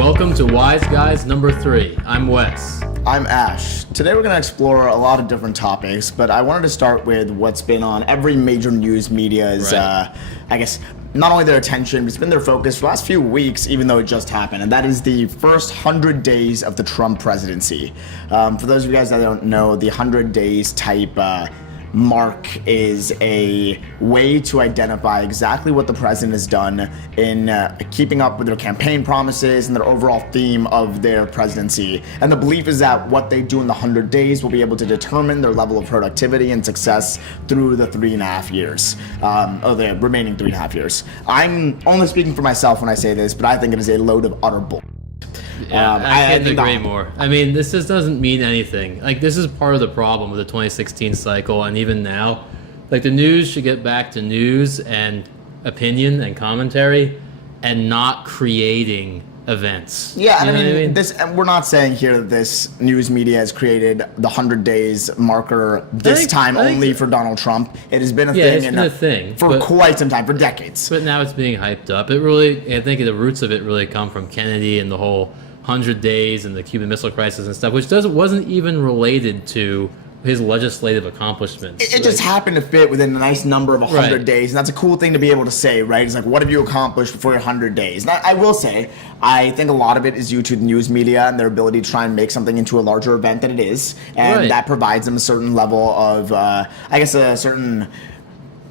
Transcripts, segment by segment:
Welcome to Wise Guys number 3. I'm Wes. I'm Ash. Today we're going to explore a lot of different topics, but I wanted to start with what's been on every major news media's, not only their attention, but it's been their focus for the last few weeks, even though it just happened, and that is the first 100 days of the Trump presidency. For those of you guys that don't know, the 100 days type mark is a way to identify exactly what the president has done in keeping up with their campaign promises and their overall theme of their presidency. And the belief is that what they do in the 100 days will be able to determine their level of productivity and success through the 3.5 years, or the remaining 3.5 years. I'm only speaking for myself when I say this, but I think it is a load of utter bull. Yeah, I can't agree more. I mean, this just doesn't mean anything. Like, this is part of the problem with the 2016 cycle, and even now, like, the news should get back to news and opinion and commentary, and not creating events. Yeah, and I mean, this. And we're not saying here that this news media has created the 100 days marker this time only for Donald Trump. It has been a thing for quite some time, for decades. But now it's being hyped up. I think the roots of it really come from Kennedy and the whole 100 days and the Cuban Missile Crisis and stuff, which wasn't even related to his legislative accomplishments. It just happened to fit within a nice number of 100 days, and that's a cool thing to be able to say, right? It's like, what have you accomplished before your 100 days? And I will say, I think a lot of it is due to the news media and their ability to try and make something into a larger event than it is, and that provides them a certain level of,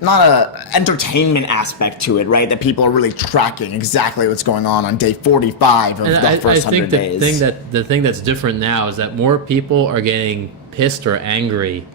not a entertainment aspect to it, right? That people are really tracking exactly what's going on day 45 of the first 100 days. The thing that's different now is that more people are getting pissed or angry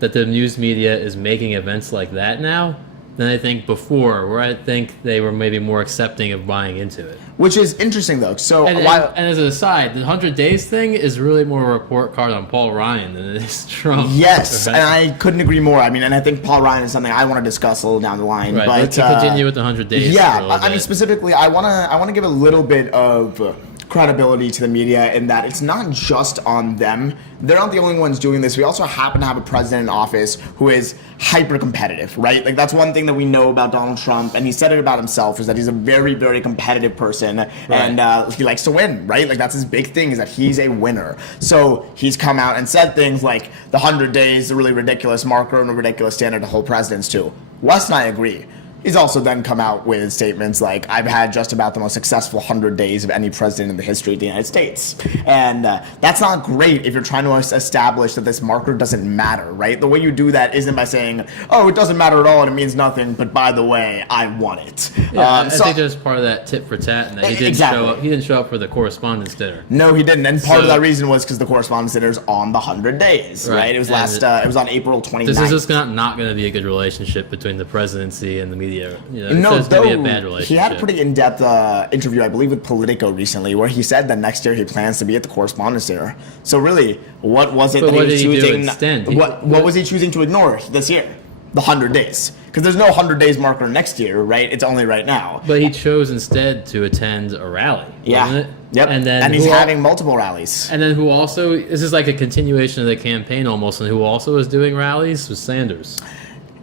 that the news media is making events like that now than I think before, where I think they were maybe more accepting of buying into it. Which is interesting, though. So, and as an aside, the 100 days thing is really more a report card on Paul Ryan than it is Trump. Yes, and I couldn't agree more. I mean, and I think Paul Ryan is something I want to discuss a little down the line. Right, but let's continue with the 100 days. Yeah, I mean, specifically, I want to give a little bit of credibility to the media in that it's not just on them. They're not the only ones doing this. We also happen to have a president in office who is hyper competitive, right? Like, that's one thing that we know about Donald Trump, and he said it about himself, is that he's a very, very competitive person, and he likes to win, right? Like, that's his big thing, is that he's a winner. So he's come out and said things like the 100 days is a really ridiculous marker and a ridiculous standard to hold presidents to. Wes and I agree. He's also then come out with statements like, I've had just about the most successful 100 days of any president in the history of the United States. And that's not great if you're trying to establish that this marker doesn't matter, right? The way you do that isn't by saying, oh, it doesn't matter at all and it means nothing, but by the way, I won it. Yeah, I think there's part of that tit for tat, and that he didn't show up. He didn't show up for the Correspondents' Dinner. No, he didn't. And part of that reason was because the Correspondents' Dinner is on the 100 days, right? It was it was on April 29th. This is just not going to be a good relationship between the presidency and the media. You know, no, though, be a bad relationship. He had a pretty in-depth interview, I believe, with Politico recently, where he said that next year he plans to be at the Correspondents' Dinner. So really, what was it that he was choosing? What was he choosing to ignore this year? The 100 days. Because there's no 100 days marker next year, right? It's only right now. But he chose instead to attend a rally, wasn't it? Yep. And he's having multiple rallies. And then this is like a continuation of the campaign almost, and who also is doing rallies was Sanders.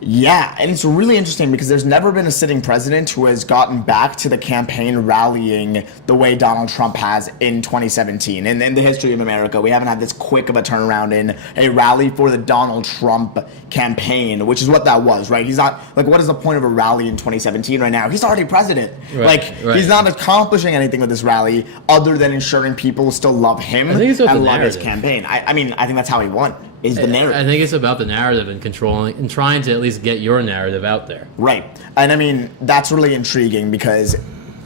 Yeah, and it's really interesting because there's never been a sitting president who has gotten back to the campaign rallying the way Donald Trump has in 2017. And in the history of America, we haven't had this quick of a turnaround in a rally for the Donald Trump campaign, which is what that was, right? He's not, like, what is the point of a rally in 2017 right now? He's already president. He's not accomplishing anything with this rally other than ensuring people still love him and love his campaign. I mean, I think that's how he won. Is the narrative. I think it's about the narrative and controlling and trying to at least get your narrative out there. Right. And I mean, that's really intriguing because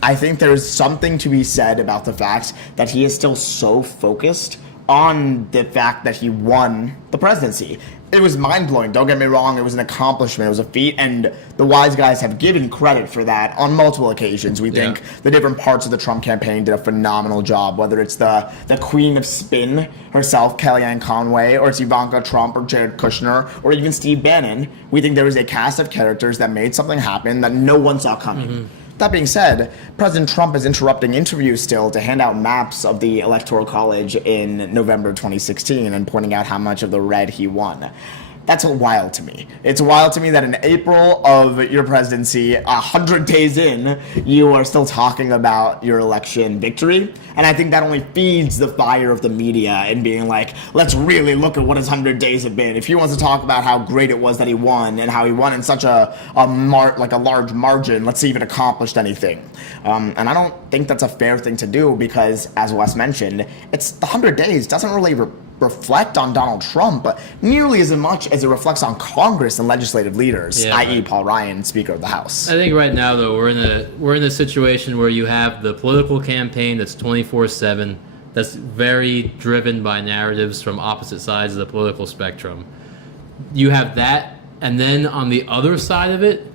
I think there's something to be said about the fact that he is still so focused on the fact that he won the presidency. It was mind-blowing, don't get me wrong, it was an accomplishment, it was a feat, and the wise guys have given credit for that on multiple occasions. We think the different parts of the Trump campaign did a phenomenal job, whether it's the queen of spin herself, Kellyanne Conway, or it's Ivanka Trump or Jared Kushner, or even Steve Bannon. We think there was a cast of characters that made something happen that no one saw coming. Mm-hmm. That being said, President Trump is interrupting interviews still to hand out maps of the Electoral College in November 2016 and pointing out how much of the red he won. That's wild to me. It's wild to me that in April of your presidency, 100 days in, you are still talking about your election victory. And I think that only feeds the fire of the media and being like, let's really look at what his 100 days have been. If he wants to talk about how great it was that he won and how he won in such a large margin, let's see if it accomplished anything. And I don't think that's a fair thing to do because, as Wes mentioned, it's the 100 days doesn't really reflect on Donald Trump nearly as much as it reflects on Congress and legislative leaders, i.e. Paul Ryan, Speaker of the House. I think right now, though, we're in a situation where you have the political campaign that's 24/7, that's very driven by narratives from opposite sides of the political spectrum. You have that, and then on the other side of it,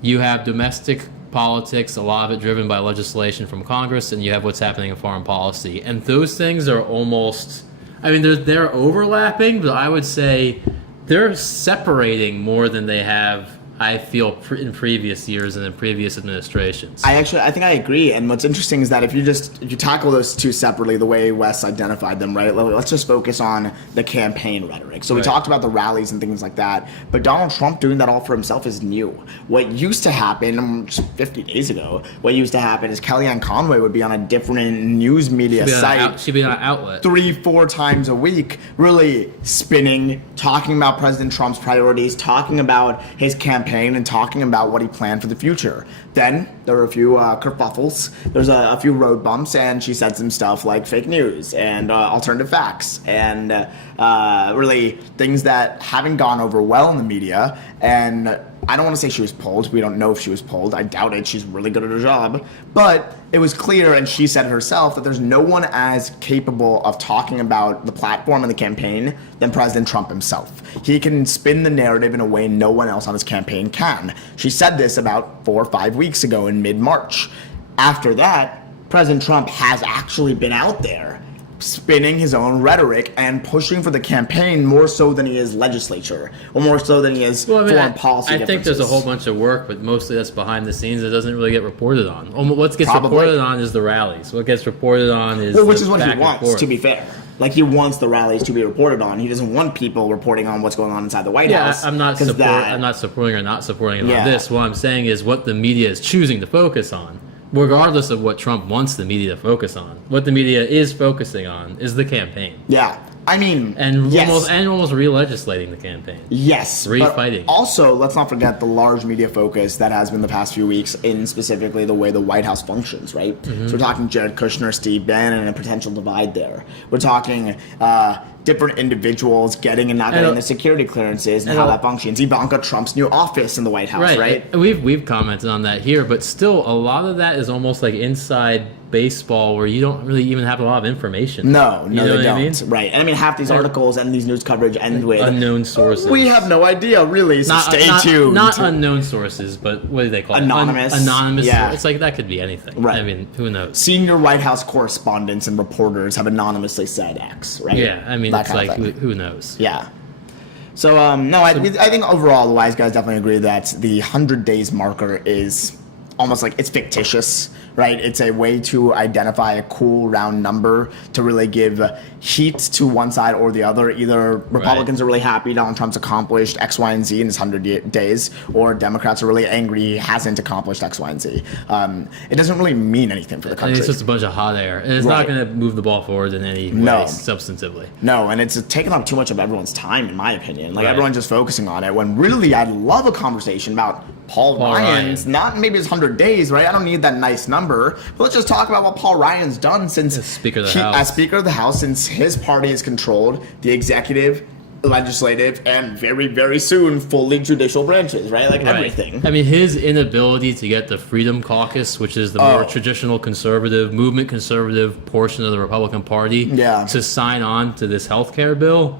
you have domestic politics, a lot of it driven by legislation from Congress, and you have what's happening in foreign policy. And those things are almost... I mean, they're overlapping, but I would say they're separating more than they have, I feel, in previous years and in previous administrations. I think I agree. And what's interesting is that if you tackle those two separately, the way Wes identified them, right? Let's just focus on the campaign rhetoric. So we talked about the rallies and things like that, but Donald Trump doing that all for himself is new. What used to happen just 50 days ago, what used to happen is Kellyanne Conway would be on a different news media site. She'd be on an outlet 3-4 times a week, really spinning, talking about President Trump's priorities, talking about his campaign, and talking about what he planned for the future. Then there were a few kerfuffles. There's a few road bumps, and she said some stuff like fake news and alternative facts and really things that haven't gone over well in the media. And I don't want to say she was pulled. We don't know if she was pulled. I doubt it. She's really good at her job. But it was clear, and she said it herself, that there's no one as capable of talking about the platform and the campaign than President Trump himself. He can spin the narrative in a way no one else on his campaign can. She said this about 4 or 5 weeks ago in mid-March. After that, President Trump has actually been out there spinning his own rhetoric and pushing for the campaign more so than he is legislature, or more so than he is foreign policy. I think there's a whole bunch of work, but mostly that's behind the scenes. It doesn't really get reported on. What gets reported on is the rallies. What gets reported on is which is what he wants, to be fair. Like, he wants the rallies to be reported on. He doesn't want people reporting on what's going on inside the White House. I'm not supporting or not supporting on this. What I'm saying is what the media is choosing to focus on, regardless of what Trump wants the media to focus on. What the media is focusing on is the campaign. Yeah. I mean, almost re-legislating the campaign. Yes. Refighting. Also, let's not forget the large media focus that has been the past few weeks in specifically the way the White House functions, right? Mm-hmm. So we're talking Jared Kushner, Steve Bannon, and a potential divide there. We're talking different individuals getting and not getting the security clearances and how that functions. Ivanka Trump's new office in the White House, right? We've commented on that here, but still, a lot of that is almost like inside baseball where you don't really even have a lot of information. No, they don't. I mean? Right. And I mean, half these articles and these news coverage end with unknown sources. We have no idea, really, so stay tuned. Not unknown sources, but what do they call anonymous. it? Anonymous. Yeah. It's like that could be anything. Right. I mean, who knows? Senior White House correspondents and reporters have anonymously said X, right? Yeah, I mean, that it's like, who knows? Yeah. So, I think overall, the wise guys definitely agree that the 100 days marker is almost like it's fictitious, right? It's a way to identify a cool round number to really give heat to one side or the other. Either Republicans are really happy Donald Trump's accomplished X, Y, and Z in his 100 days, or Democrats are really angry he hasn't accomplished X, Y, and Z. It doesn't really mean anything for the country. It's just a bunch of hot air. And it's not going to move the ball forward in any way substantively. No, and it's taken up too much of everyone's time, in my opinion. Like, everyone's just focusing on it, when really I'd love a conversation about Paul Ryan's, not maybe his 100 days, right? I don't need that nice number, but let's just talk about what Paul Ryan's done since as Speaker of the House. As Speaker of the House, since his party has controlled the executive, legislative, and very, very soon, fully judicial branches, right? Like everything. I mean, his inability to get the Freedom Caucus, which is the more traditional conservative, movement conservative portion of the Republican Party, to sign on to this healthcare bill,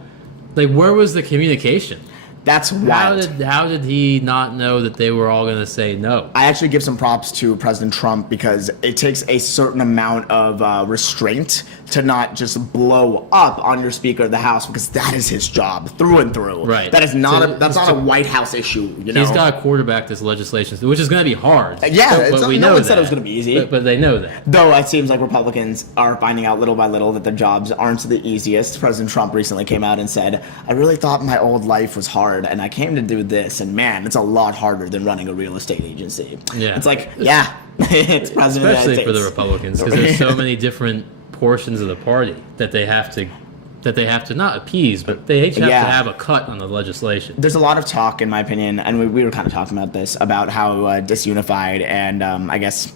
like, where was the communication? That's wild. How did he not know that they were all going to say no? I actually give some props to President Trump because it takes a certain amount of restraint to not just blow up on your Speaker of the House, because that is his job through and through. Right. That is not that's not a White House issue. You know? He's got to quarterback this legislation, which is going to be hard. Yeah, but we no know one that. said it was going to be easy. But they know that. Though it seems like Republicans are finding out little by little that their jobs aren't the easiest. President Trump recently came out and said, "I really thought my old life was hard, and I came to do this, and man, it's a lot harder than running a real estate agency." Yeah. It's like, yeah, it's President of the United Especially States. for the Republicans, because there's so many different portions of the party that they have to not appease, but they each have to have a cut on the legislation. There's a lot of talk, in my opinion, and we were kind of talking about this, about how disunified and I guess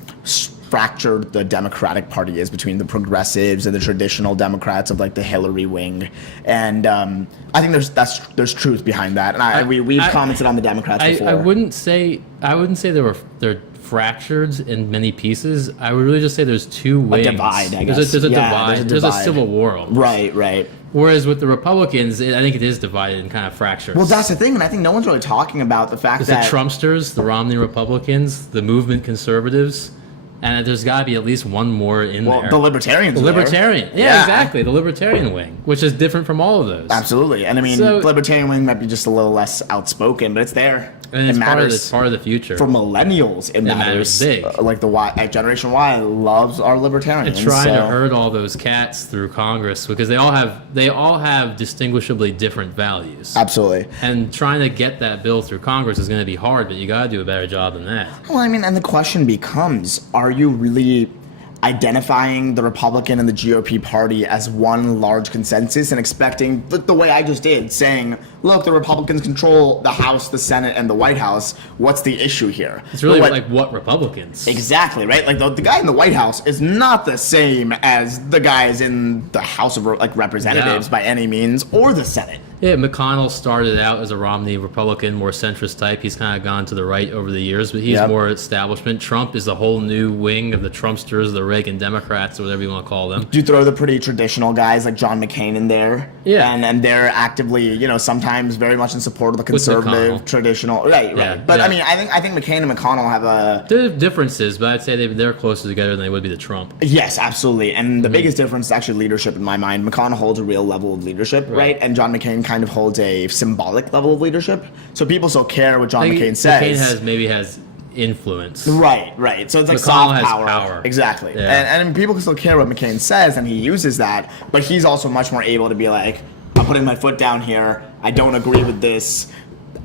fractured the Democratic Party is between the progressives and the traditional Democrats of like the Hillary wing, and I think there's truth behind that, and we've commented on the Democrats before. I wouldn't say they're fractured in many pieces. I would really just say there's two wings. A divide, I guess. There's a divide. There's a civil war almost. Right. Whereas with the Republicans, I think it is divided and kind of fractured. Well, that's the thing, and I think no one's really talking about the fact that the Trumpsters, the Romney Republicans, the movement conservatives, and there's got to be at least one more in there. The Libertarians. The Libertarian. Yeah, exactly. The Libertarian wing, which is different from all of those. Absolutely. And I mean, Libertarian wing might be just a little less outspoken, but it's there. And it's part of the future. For millennials, it matters big. Like Generation Y loves our libertarians. And trying to herd all those cats through Congress, because they all have distinguishably different values. Absolutely. And trying to get that bill through Congress is going to be hard, but you got to do a better job than that. Well, I mean, and the question becomes, are you really identifying the Republican and the GOP party as one large consensus and expecting, the way I just did, saying, look, the Republicans control the House, the Senate, and the White House. What's the issue here? It's really like what Republicans? Exactly, right? Like the guy in the White House is not the same as the guys in the House of Representatives by any means, or the Senate. Yeah, McConnell started out as a Romney Republican, more centrist type. He's kind of gone to the right over the years, but he's more establishment. Trump is a whole new wing of the Trumpsters, the Reagan Democrats, or whatever you want to call them. Do you throw the pretty traditional guys like John McCain in there? Yeah. And they're actively, sometimes very much in support of the conservative, traditional. Right. But I mean, I think McCain and McConnell have There are differences, but I'd say they're closer together than they would be to Trump. Yes, absolutely. And the biggest difference is actually leadership in my mind. McConnell holds a real level of leadership, right? And John McCain kind of holds a symbolic level of leadership. So people still care what John McCain says. McCain has influence. Right. So it's like McConnell soft power. Exactly. Yeah. And people can still care what McCain says, and he uses that, but he's also much more able to be like, I'm putting my foot down here. I don't agree with this.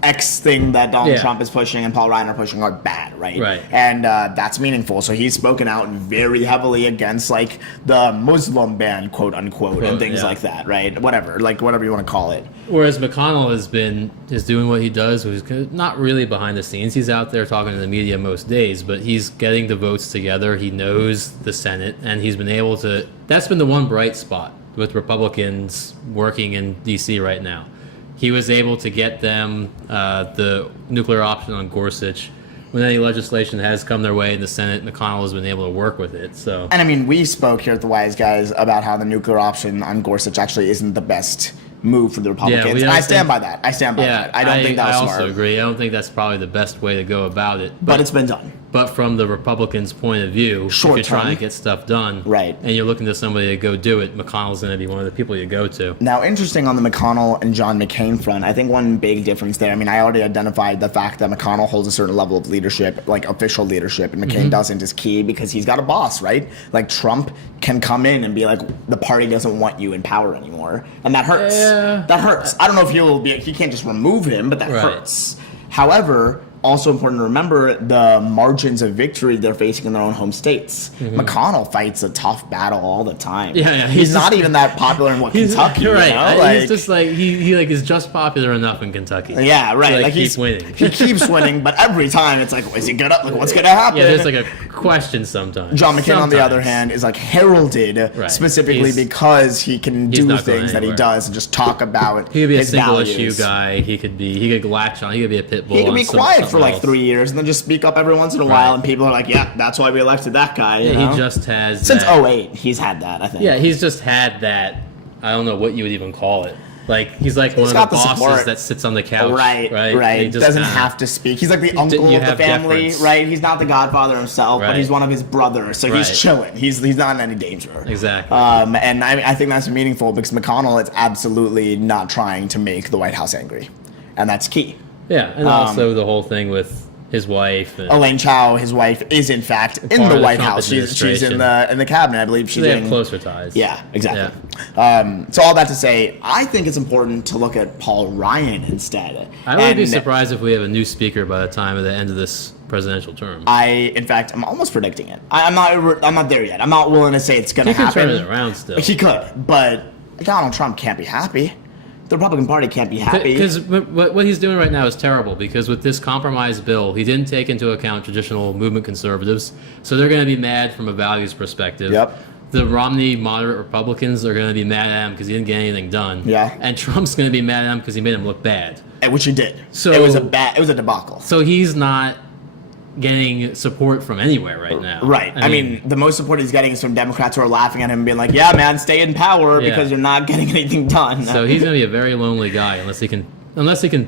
X thing that Donald Trump is pushing and Paul Ryan are pushing are bad, right? And that's meaningful. So he's spoken out very heavily against like the Muslim ban, quote unquote, and things like that, right? Whatever you want to call it. Whereas McConnell is doing what he does, which is not really behind the scenes. He's out there talking to the media most days, but he's getting the votes together. He knows the Senate, and he's been able to. That's been the one bright spot with Republicans working in D.C. right now. He was able to get them the nuclear option on Gorsuch. When any legislation has come their way in the Senate, McConnell has been able to work with it. So, and I mean, we spoke here at the Wise Guys about how the nuclear option on Gorsuch actually isn't the best move for the Republicans. And I stand by that. I don't think that was smart. I also agree. I don't think that's probably the best way to go about it. But it's been done. But from the Republicans' point of view, if you're trying to get stuff done, and you're looking to somebody to go do it, McConnell's going to be one of the people you go to. Now, interesting on the McConnell and John McCain front, I think one big difference there, I mean, I already identified the fact that McConnell holds a certain level of leadership, like official leadership, and McCain doesn't, is key because he's got a boss, right? Like Trump can come in and be like, the party doesn't want you in power anymore. And that hurts. That hurts. I don't know if he can't just remove him, but that hurts. However, also important to remember the margins of victory they're facing in their own home states. McConnell fights a tough battle all the time. He's not even that popular in Kentucky. Right. He's just like he is just popular enough in Kentucky. Yeah, right. Like he's winning. He keeps winning, but every time it's like, is he gonna what's gonna happen? Yeah, there's like a question sometimes. John McCain, on the other hand, is like heralded specifically because he can do things that he does and just talk about. He could be a single values. issue guy. He could latch on. He could be a pit bull. He could be quiet for like 3 years and then just speak up every once in a while, and people are like, yeah, that's why we elected that guy. He just has since 2008 he's had that, I think. Yeah, he's just had that. I don't know what you would even call it. Like he's like one of the bosses that sits on the couch, right? He doesn't have to speak. He's like the uncle of the family, right? He's not the godfather himself, but he's one of his brothers, so he's chilling. He's not in any danger. Exactly. And I think that's meaningful because McConnell is absolutely not trying to make the White House angry, and that's key. Yeah, and also the whole thing with his wife, Elaine Chao, his wife, is in fact in the White House. She's in the cabinet, I believe. They have closer ties. Yeah, exactly. Yeah. So all that to say, I think it's important to look at Paul Ryan instead. I wouldn't be surprised if we have a new speaker by the time of the end of this presidential term. In fact, I'm almost predicting it. I'm not there yet. I'm not willing to say it's going to happen. He could turn it around still. He could, but Donald Trump can't be happy. The Republican Party can't be happy. Because what he's doing right now is terrible, because with this compromise bill, he didn't take into account traditional movement conservatives, so they're going to be mad from a values perspective. Yep. The Romney moderate Republicans are going to be mad at him because he didn't get anything done. Yeah. And Trump's going to be mad at him because he made him look bad. Which he did. So it was a debacle. So he's not getting support from anywhere right now. Right. I mean, the most support he's getting is from Democrats who are laughing at him and being like, yeah, man, stay in power because you're not getting anything done. So he's going to be a very lonely guy unless he can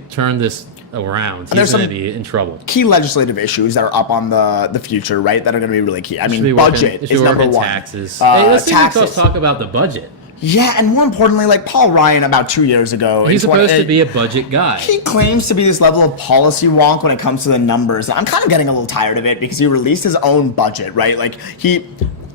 turn this around. He's going to be in trouble. Key legislative issues that are up on the future, right, that are going to be really key. I mean, budget is number one. Taxes. Hey, let's talk about the budget. Yeah, and more importantly, like Paul Ryan about 2 years ago. He's supposed to be a budget guy. He claims to be this level of policy wonk when it comes to the numbers. I'm kind of getting a little tired of it because he released his own budget, right? Like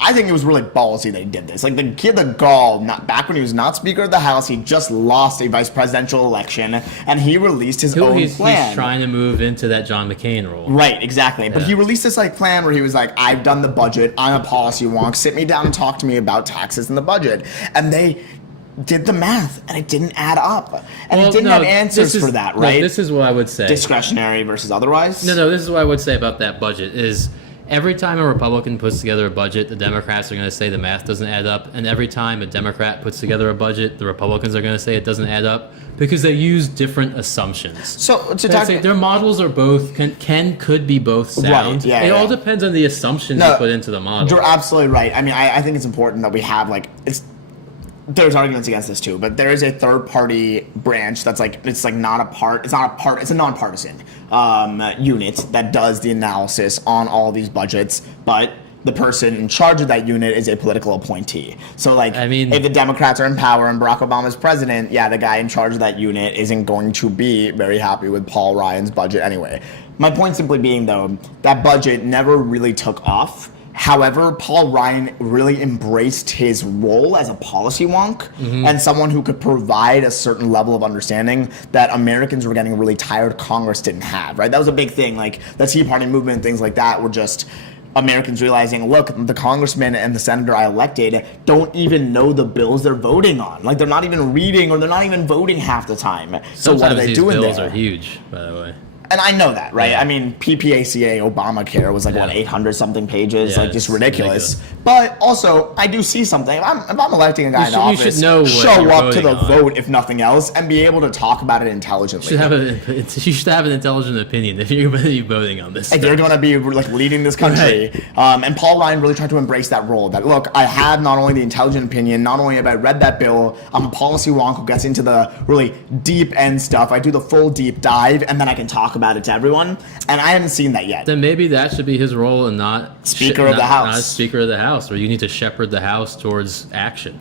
I think it was really ballsy that he did this. Like the kid, the gall, back when he was not Speaker of the House, he just lost a vice presidential election, and he released his own plan. He's trying to move into that John McCain role. Right, exactly. Yeah. But he released this plan where he was like, I've done the budget, I'm a policy wonk, sit me down and talk to me about taxes and the budget. And they did the math, and it didn't add up. And it didn't have answers for that, right? No, this is what I would say. Discretionary versus otherwise? No, this is what I would say about that budget is every time a Republican puts together a budget, the Democrats are going to say the math doesn't add up. And every time a Democrat puts together a budget, the Republicans are going to say it doesn't add up because they use different assumptions. So their models are both could be both sound. Right, yeah, it all depends on the assumptions you put into the model. You're absolutely right. I mean, I think it's important that we have there's arguments against this too, but there is a third-party branch that's it's a nonpartisan unit that does the analysis on all these budgets, but the person in charge of that unit is a political appointee. So if the Democrats are in power and Barack Obama's president, the guy in charge of that unit isn't going to be very happy with Paul Ryan's budget anyway. My point simply being, though, that budget never really took off. However, Paul Ryan really embraced his role as a policy wonk and someone who could provide a certain level of understanding that Americans were getting really tired Congress didn't have, right? That was a big thing. The Tea Party movement and things like that were just Americans realizing, look, the congressman and the senator I elected don't even know the bills they're voting on. They're not even reading or they're not even voting half the time. So what are they doing there? Sometimes these bills are huge, by the way. And I know that, right? Yeah. I mean, PPACA Obamacare was 800-something pages, just ridiculous. But also, I do see something. If I'm electing a guy in office, you should know what show you're up to the on. Vote, if nothing else, and be able to talk about it intelligently. You should have an intelligent opinion if you're going to be voting on this. If you're going to be leading this country. Right. And Paul Ryan really tried to embrace that role. That, look, I have not only the intelligent opinion, not only have I read that bill, I'm a policy wonk who gets into the really deep end stuff. I do the full deep dive, and then I can talk about it to everyone. And I haven't seen that yet. Then maybe that should be his role and not Speaker of the House. Not Speaker of the House, where you need to shepherd the House towards action.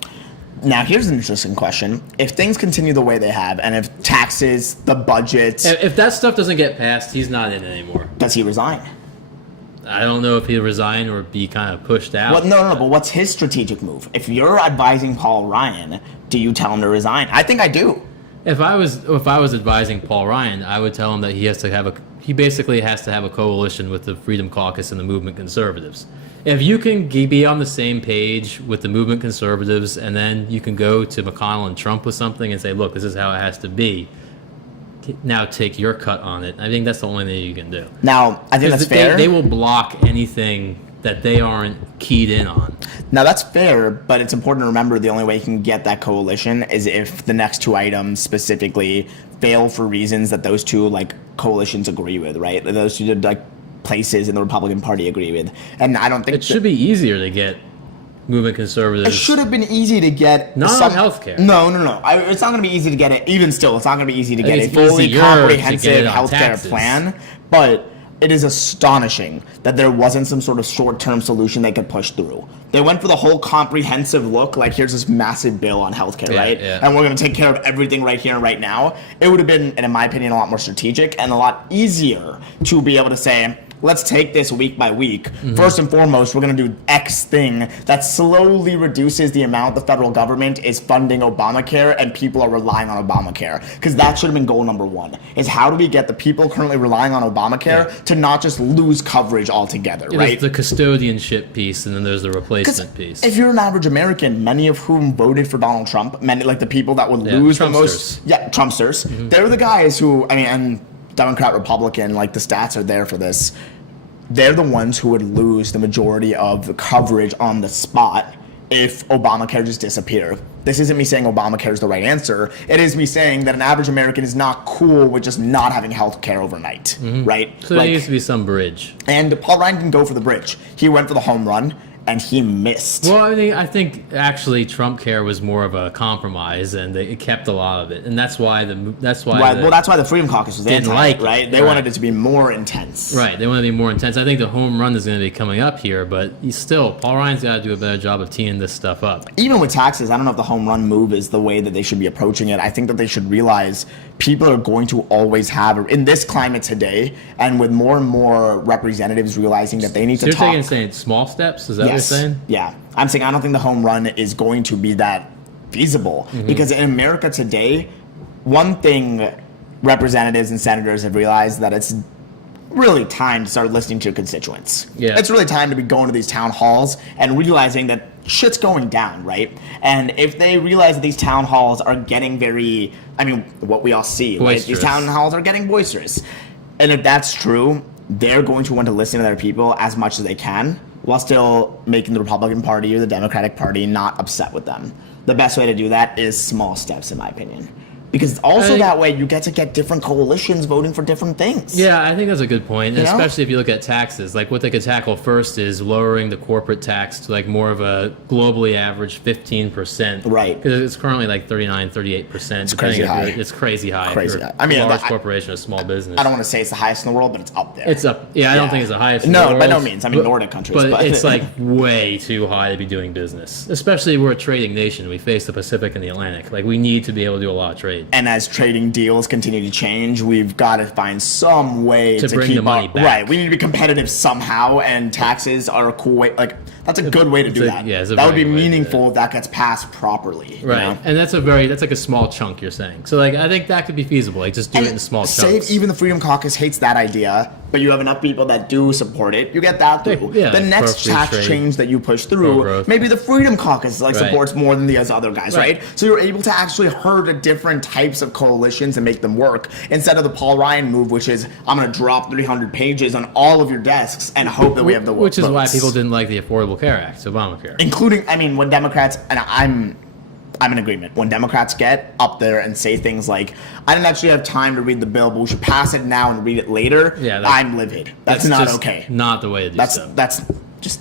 Now, here's an interesting question. If things continue the way they have, and if taxes, the budget... If that stuff doesn't get passed, he's not in anymore. Does he resign? I don't know if he'll resign or be kind of pushed out. Well, no, but what's his strategic move? If you're advising Paul Ryan, do you tell him to resign? I think I do. If I was advising Paul Ryan, I would tell him that he basically has to have a coalition with the Freedom Caucus and the Movement Conservatives. If you can be on the same page with the Movement Conservatives, and then you can go to McConnell and Trump with something and say, look, this is how it has to be. Now take your cut on it. I think that's the only thing you can do. Now, I think that's fair. They will block anything that they aren't keyed in on. Now, that's fair, but it's important to remember the only way you can get that coalition is if the next two items specifically fail for reasons that those two coalitions agree with, right? Those two places in the Republican Party agree with. And I don't think it should be easier to get moving conservatives. It should have been easy to get not on healthcare. No. It's not going to be easy to get it. Even still, it's not going to be easy to get a it's fully easier comprehensive to get it on healthcare taxes. plan. But it is astonishing that there wasn't some sort of short-term solution they could push through. They went for the whole comprehensive look, like here's this massive bill on healthcare, right? Yeah. And we're going to take care of everything right here and right now. It would have been, and in my opinion, a lot more strategic and a lot easier to be able to say, let's take this week by week. First and foremost, we're going to do X thing that slowly reduces the amount the federal government is funding Obamacare and people are relying on Obamacare. Because that should have been goal number one, is how do we get the people currently relying on Obamacare to not just lose coverage altogether, right? There's the custodianship piece, and then there's the replacement piece. If you're an average American, many of whom voted for Donald Trump, many like the people that would lose the most, Trumpsters, they're the guys who, I mean, and Democrat, Republican, like the stats are there for this. They're the ones who would lose the majority of the coverage on the spot if Obamacare just disappeared. This isn't me saying Obamacare is the right answer. It is me saying that an average American is not cool with just not having health care overnight, right? So there needs to be some bridge. And Paul Ryan didn't go for the bridge. He went for the home run. And he missed. Well, I think actually Trump Care was more of a compromise, and it kept a lot of it, and that's why that's why the Freedom Caucus was anti it, right? They wanted it to be more intense. Right, they wanted to be more intense. I think the home run is going to be coming up here, but Paul Ryan's got to do a better job of teeing this stuff up. Even with taxes, I don't know if the home run move is the way that they should be approaching it. I think that they should realize people are going to always have, in this climate today, and with more and more representatives realizing that they need to you're talk. saying small steps? Is that what you're saying? Yeah. I'm saying I don't think the home run is going to be that feasible. Because in America today, one thing representatives and senators have realized that it's really time to start listening to your constituents. Yeah. It's really time to be going to these town halls and realizing that shit's going down, right? And if they realize that these town halls are getting very, I mean, what we all see, right? These town halls are getting boisterous. And if that's true, they're going to want to listen to their people as much as they can while still making the Republican Party or the Democratic Party not upset with them. The best way to do that is small steps, in my opinion. Because also that way you get to get different coalitions voting for different things. Yeah, I think that's a good point, and especially if you look at taxes. Like what they could tackle first is lowering the corporate tax to like more of a globally average 15%. Right. Because it's currently like 39, 38%. It's crazy high. It's crazy high. Crazy high. I mean, a large corporation, a small business. I don't want to say it's the highest in the world, but it's up there. It's up. Yeah, I don't think it's the highest in the world. No, by no means. I mean, Nordic countries. But it's like way too high to be doing business. Especially we're a trading nation. We face the Pacific and the Atlantic. Like we need to be able to do a lot of trade. And as trading deals continue to change, we've got to find some way to bring keep the money back. Right, we need to be competitive somehow, and taxes are a cool way. Like that's a good way to do that. Yeah, that would be meaningful if that gets passed properly. Right, you know? and that's like a small chunk you're saying. So like I think that could be feasible. Like just do it in small chunks. Say if even the Freedom Caucus hates that idea, but you have enough people that do support it, you get that through. Yeah, the next tax change that you push through, maybe the Freedom Caucus supports more than these other guys, right? So you're able to actually herd the different types of coalitions and make them work instead of the Paul Ryan move, which is I'm going to drop 300 pages on all of your desks and hope that we have the votes. Which is why people didn't like the Affordable Care Act, Obamacare. Including, I mean, when Democrats, and I'm in agreement, when Democrats get up there and say things like, I didn't actually have time to read the bill, but we should pass it now and read it later, I'm livid. That's not okay. Not the way to do stuff.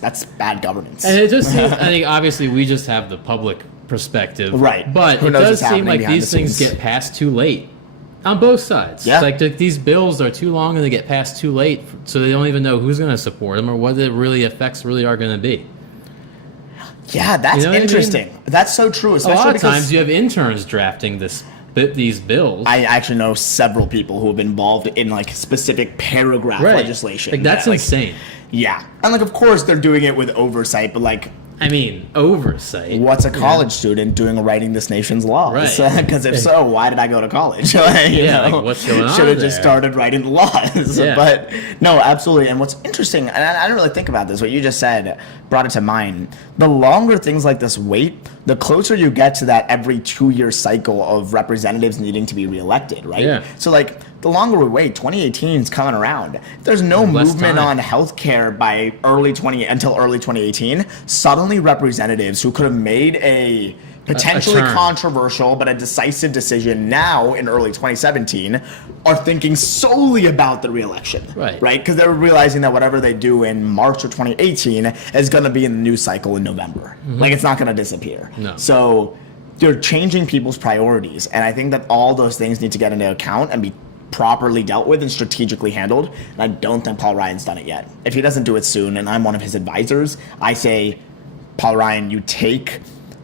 That's bad governance. And it just seems, I think obviously we just have the public perspective. Right. But it does seem like these things get passed too late. On both sides. Yeah. It's like these bills are too long and they get passed too late, so they don't even know who's going to support them or what the effects really are going to be. Yeah, that's interesting. I mean? That's so true. Especially a lot of times you have interns drafting these bills. I actually know several people who have been involved in like specific paragraph legislation. Like that's insane. Yeah, and like of course they're doing it with oversight, but like. I mean, oversight. What's a college student doing writing this nation's laws? Because if so, why did I go to college? Like what's going on? Should have just started writing the laws. Yeah. But no, absolutely. And what's interesting, and I didn't really think about this, what you just said brought it to mind. The longer things like this wait, the closer you get to that every 2-year cycle of representatives needing to be reelected, right? Yeah. So like the longer we wait, 2018 is coming around. If there's no movement on healthcare by until early 2018, suddenly representatives who could have made a potentially controversial, but a decisive decision now in early 2017, are thinking solely about the re-election. Right? Because they're realizing that whatever they do in March of 2018 is going to be in the news cycle in November. Like, it's not going to disappear. No. So they're changing people's priorities, and I think that all those things need to get into account and be properly dealt with and strategically handled. And I don't think Paul Ryan's done it yet. If he doesn't do it soon, and I'm one of his advisors, I say, Paul Ryan, you take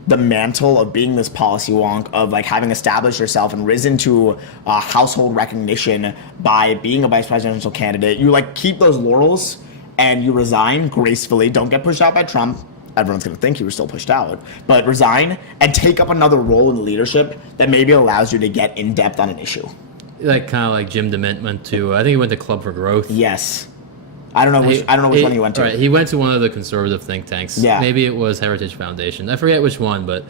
the mantle of being this policy wonk, of like having established yourself and risen to household recognition by being a vice presidential candidate. You like keep those laurels and you resign gracefully. Don't get pushed out by Trump. Everyone's going to think you were still pushed out, but resign and take up another role in the leadership that maybe allows you to get in depth on an issue. Like kind of like Jim DeMint went to, I think he went to Club for Growth. Yes. I don't know which one he went to. Right, he went to one of the conservative think tanks. Yeah. Maybe it was Heritage Foundation. I forget which one, but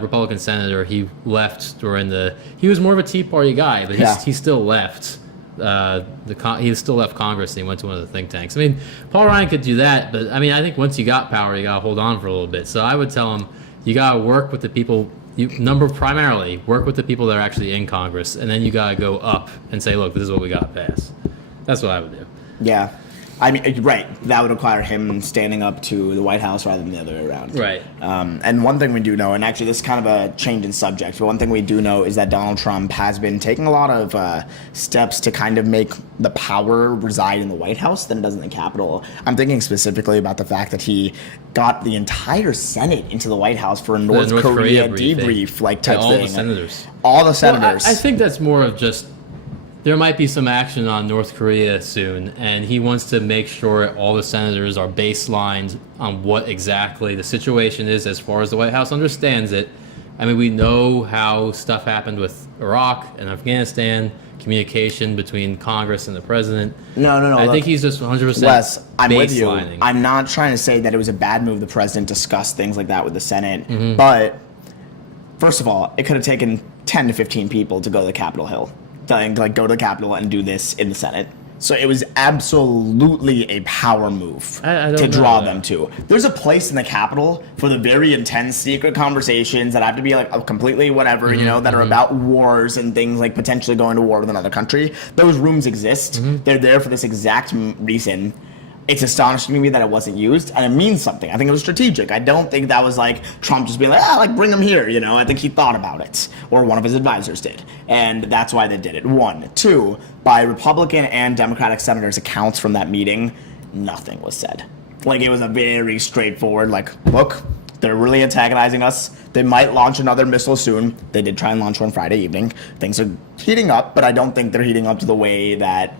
Republican senator, he left during he was more of a Tea Party guy, but he still left. He still left Congress and he went to one of the think tanks. I mean, Paul Ryan could do that, but I mean, I think once you got power, you got to hold on for a little bit. So I would tell him, you got to work with the people. Primarily work with the people that are actually in Congress, and then you got to go up and say, look, this is what we got to pass. That's what I would do. Yeah. I mean, right. That would require him standing up to the White House rather than the other way around. Right. And one thing we do know, and actually this is kind of a change in subject, but one thing we do know is that Donald Trump has been taking a lot of steps to kind of make the power reside in the White House than it does in the Capitol. I'm thinking specifically about the fact that he got the entire Senate into the White House for a North Korea debrief like type all thing. All the senators. All the senators. Well, I think that's more of just, there might be some action on North Korea soon, and he wants to make sure all the senators are baselined on what exactly the situation is as far as the White House understands it. I mean, we know how stuff happened with Iraq and Afghanistan, communication between Congress and the president. No. I think he's just 100% Wes, I'm with you. baselining. I'm not trying to say that it was a bad move the president discussed things like that with the Senate, but first of all, it could have taken 10 to 15 people to go to the Capitol Hill. To go to the Capitol and do this in the Senate. So it was absolutely a power move to draw them to. There's a place in the Capitol for the very intense secret conversations that have to be like completely whatever, that are about wars and things like potentially going to war with another country. Those rooms exist. They're there for this exact reason. It's astonishing to me that it wasn't used, and it means something. I think it was strategic. I don't think that was like Trump just being like, bring him here, I think he thought about it, or one of his advisors did, and that's why they did it. 1. 2, by Republican and Democratic senators' accounts from that meeting, nothing was said. Like, it was a very straightforward, look, they're really antagonizing us. They might launch another missile soon. They did try and launch one Friday evening. Things are heating up, but I don't think they're heating up to the way that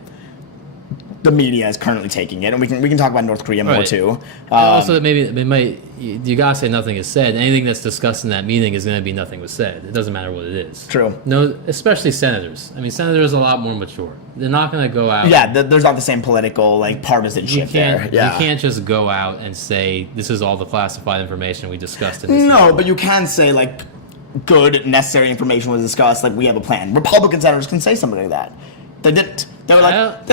the media is currently taking it, and we can talk about North Korea more too. Also, maybe it might. You gotta say nothing is said. Anything that's discussed in that meeting is going to be nothing was said. It doesn't matter what it is. True. No, especially senators. I mean, senators are a lot more mature. They're not going to go out. Yeah, there's not the same political partisanship there. Yeah. You can't just go out and say this is all the classified information we discussed in this. No, but you can say good necessary information was discussed. We have a plan. Republican senators can say something like that. They didn't. They were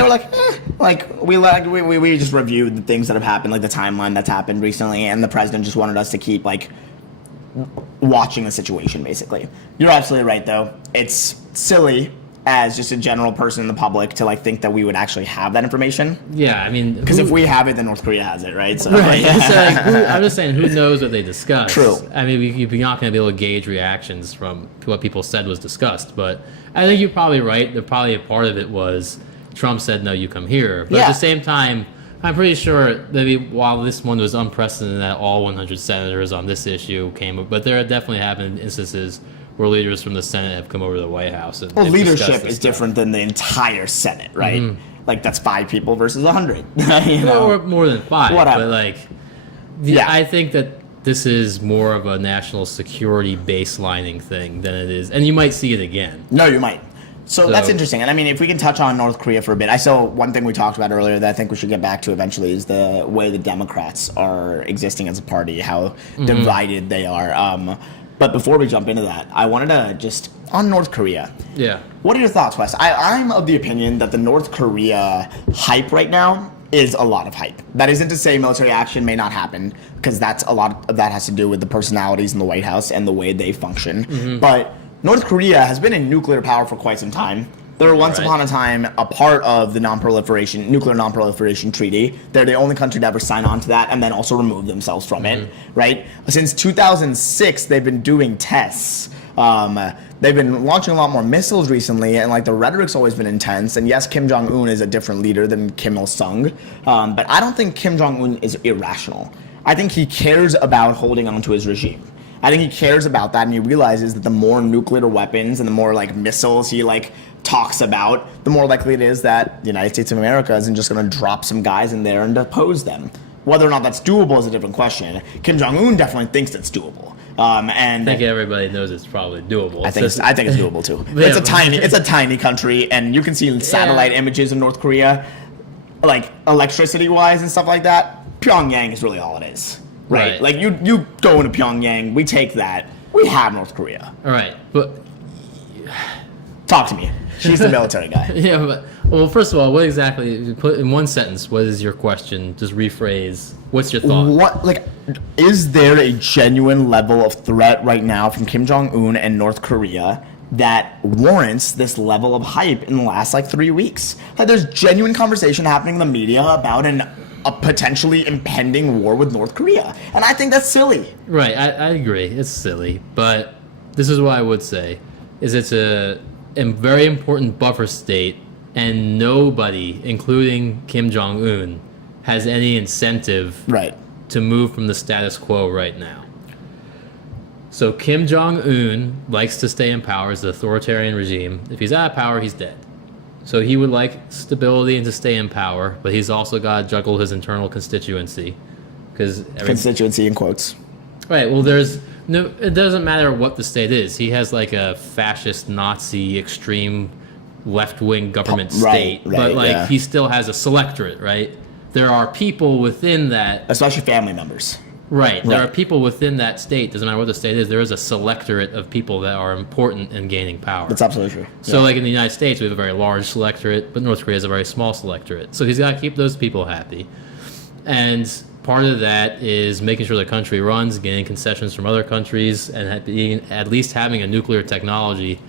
like, we just reviewed the things that have happened, the timeline that's happened recently, and the president just wanted us to keep watching the situation. Basically, you're absolutely right. Though it's silly as just a general person in the public to think that we would actually have that information. Yeah, I mean, because if we have it, then North Korea has it, right? So, right. I'm just saying, who knows what they discussed? True. I mean, you're not going to be able to gauge reactions from what people said was discussed, but I think you're probably right. Probably a part of it was Trump said, no, you come here. But at the same time, I'm pretty sure maybe while this one was unprecedented that all 100 senators on this issue came, but there definitely have been instances where leaders from the Senate have come over to the White House. And leadership is different than the entire Senate, right? That's 5 people versus 100. Or more than 5. Whatever. But I think that this is more of a national security baselining thing than it is, and you might see it again. No, you might. So that's interesting. And I mean, if we can touch on North Korea for a bit, I saw one thing we talked about earlier that I think we should get back to eventually is the way the Democrats are existing as a party, how divided they are. But before we jump into that, I wanted to just, on North Korea. Yeah. What are your thoughts, Wes? I'm of the opinion that the North Korea hype right now is a lot of hype. That isn't to say military action may not happen, because that's a lot of that has to do with the personalities in the White House and the way they function. But North Korea has been a nuclear power for quite some time. They were once upon a time a part of the nuclear non-proliferation treaty. They're the only country to ever sign on to that and then also remove themselves from it, right? Since 2006, they've been doing tests. They've been launching a lot more missiles recently, and like the rhetoric's always been intense. And yes, Kim Jong-un is a different leader than Kim Il-sung, but I don't think Kim Jong-un is irrational. I think he cares about holding on to his regime. I think he cares about that, and he realizes that the more nuclear weapons and the more like missiles he like talks about, the more likely it is that the United States of America isn't just going to drop some guys in there and depose them. Whether or not that's doable is a different question. Kim Jong-un definitely thinks it's doable. And I think everybody knows it's probably doable. I think it's doable too. It's a tiny country, and you can see satellite images of North Korea, like electricity wise and stuff like that. Pyongyang is really all it is, right? Like you go into Pyongyang, we take that, we have North Korea. All right, but talk to me. She's the military guy. Yeah, but well, first of all, what exactly? Put in one sentence. What is your question? Just rephrase. What's your thought? Is there a genuine level of threat right now from Kim Jong-un and North Korea that warrants this level of hype in the last 3 weeks? Like, there's genuine conversation happening in the media about a potentially impending war with North Korea, and I think that's silly. Right, I agree. It's silly, but this is what I would say: is it's a very important buffer state, and nobody, including Kim Jong-un, has any incentive to move from the status quo right now. So Kim Jong-un likes to stay in power as the authoritarian regime. If he's out of power, he's dead. So he would like stability and to stay in power, but he's also got to juggle his internal constituency. Constituency in quotes. Right, well, it doesn't matter what the state is. He has a fascist, Nazi, extreme left-wing government state, but he still has a selectorate, right? There are people within that, especially family members. Right. There are people within that state. Doesn't matter what the state is. There is a selectorate of people that are important in gaining power. That's absolutely true. So, in the United States, we have a very large selectorate, but North Korea has a very small selectorate. So he's got to keep those people happy, and part of that is making sure the country runs, getting concessions from other countries, and at least having a nuclear technology,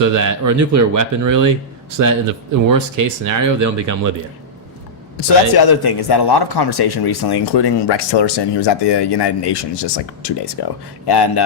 or a nuclear weapon, really, so that in the worst case scenario, they don't become Libya. So that's the other thing, is that a lot of conversation recently, including Rex Tillerson, he was at the United Nations just 2 days ago, and